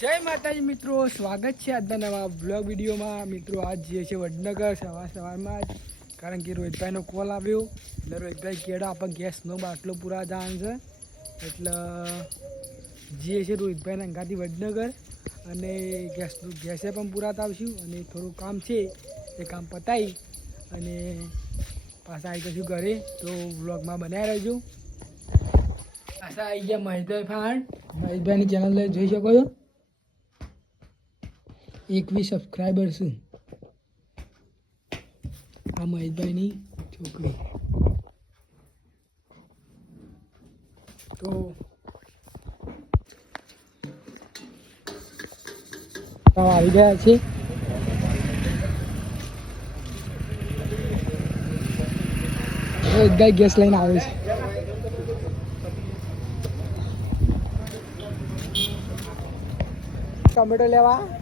જય માતાજી મિત્રો, સ્વાગત છે આજના નવા બ્લોગ વિડીયોમાં. મિત્રો, આજ જે છે વડનગર, સવાર સવારમાં જ. કારણ કે રોહિતભાઈનો કોલ આવ્યો. એટલે રોહિતભાઈ કેડા આપણને ગેસનો બાટલો પૂરા જાણ છે. એટલે, જે છે રોહિતભાઈના અંગાથી વડનગર અને ગેસનું ગેસે પણ પૂરા આવશું અને થોડું કામ છે, એ કામ પતાવી અને પાછા આવી જશું ઘરે. તો વ્લોગમાં બનાવી રહેજો પાછા આવી ગયા મહેશભાઈ ફાણ મહેશભાઈની ચેનલ જોઈ શકો છો. એકવીસ સબસ્ક્રાઈબર છું. આ મહેશભાઈની છોકરી. તો આવી ગયા છે. રોહિતભાઈ ગેસ લઈને આવે છે. ટમેટો લેવા.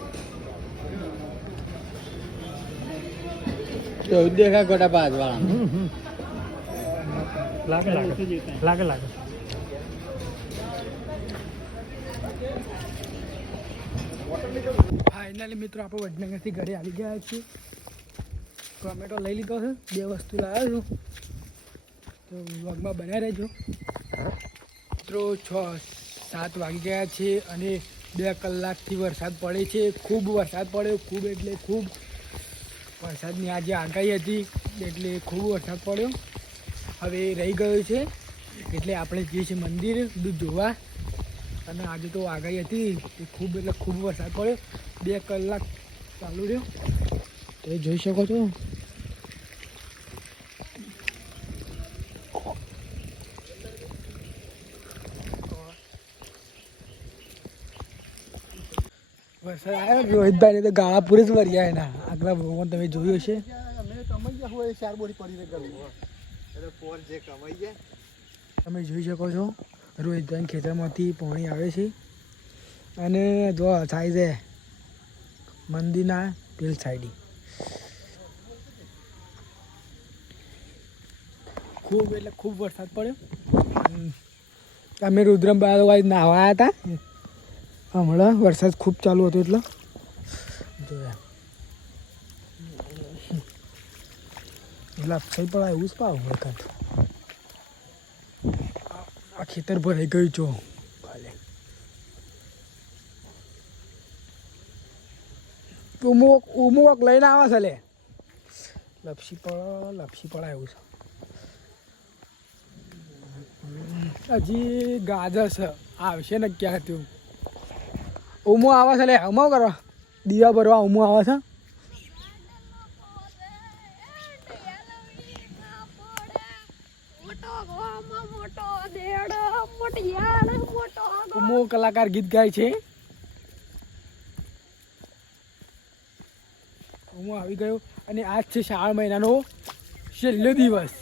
તો દેખા ગોટા બાજ વાળા. લાગે લાગે. લાગે લાગે. ફાઇનલી મિત્રો આપણે વડનગરથી ઘરે આવી ગયા છીએ. ટોમેટો લઈ લીધો છે. બે વસ્તુ લાવ્યો છું. તો વ્લોગમાં બનાવી રહેજો. મિત્રો છ સાત વાગી ગયા છે અને બે કલાકથી વરસાદ પડે છે. ખૂબ વરસાદ પડ્યો, ખૂબ એટલે ખૂબ. વરસાદની આજે આગાહી હતી, એટલે ખૂબ વરસાદ પડ્યો. હવે રહી ગયો છે. એટલે આપણે જઈએ છીએ મંદિર બધું જોવા અને આજે તો આગાહી હતી એ ખૂબ એટલે ખૂબ વરસાદ પડ્યો. બે કલાક ચાલુ રહ્યો. તો જોઈ શકો છો. વરસાદ આવ્યો રોહિતભાઈને તો ગાળા પૂરી જ વળ્યા એના. આગલા ભગવાન તમે જોયું હશે? તમે જોઈ શકો છો રોહિતભાઈ ખેતરમાંથી પાણી આવે છે. અને જો થાય છે, મંદિરના પેલ સાઈડી ખૂબ એટલે ખૂબ વરસાદ પડ્યો. અમે રુદ્રમ બાદ નાહવા હતા. હમણાં વરસાદ ખૂબ ચાલુ હતો એટલે. જોયા. એટલે થઈ પડાય એવું જ પાવ વરસાદ. આ ખેતર ભરાઈ ગયું જો. કાલે ઉમુક, ઉમોક લઈને આવે છે લે. લપસી પડ, લપસી પડાય એવું છે. હજી ગાજર છે. આવશે ને ક્યાં તું. ઉમો આવે છે લે, ઉમો કરો. દીવા ભરવા ઉમો આવે છે. ઉમો કલાકાર ગીત ગાય છે. ઉમો આવી ગયો અને આજ છે શ્રાવણ મહિનાનો છેલ્લો દિવસ.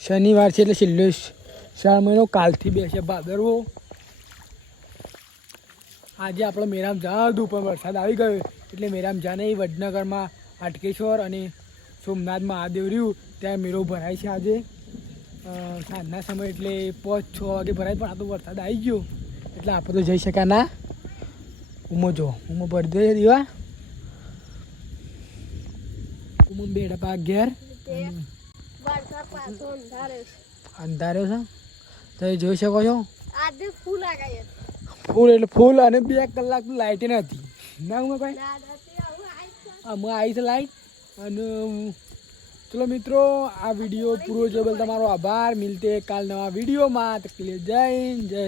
શનિવાર છે એટલે છેલ્લો શ્રાવણ મહિનો કાલથી બેસે ભાદરવો. આજે આપણો મેરામ જાદું પણ વરસાદ આવી ગયો. એટલે મેરામ જાને વડનગરમાં હાટકેશ્વર અને સોમનાથ મહાદેવ રહ્યું. ત્યાં મેળો ભરાય છે આજે. સાંજના સમય એટલે પાંચ છ વાગે ભરાય પણ આ તો વરસાદ આવી ગયો. એટલે આપણે તો જઈ શક્યા ના. ઉમો જો ઉમો ભરી દે દીવા. ઉમો બેડા પાક ઘેર. અંધાર્યો છે. તમે જોઈ શકો છો? આજે ફૂલ ફૂલ એટલે ફૂલ અને બે કલાક લાઇટ નથી. ના હું કઈ? આમાં આવી છે લાઈટ અને ચલો મિત્રો આ વીડિયો પૂરો જોયો બદલ તમારો આભાર. મિલતે કાલ નવા વિડીયોમાં. તકલીફ જય જય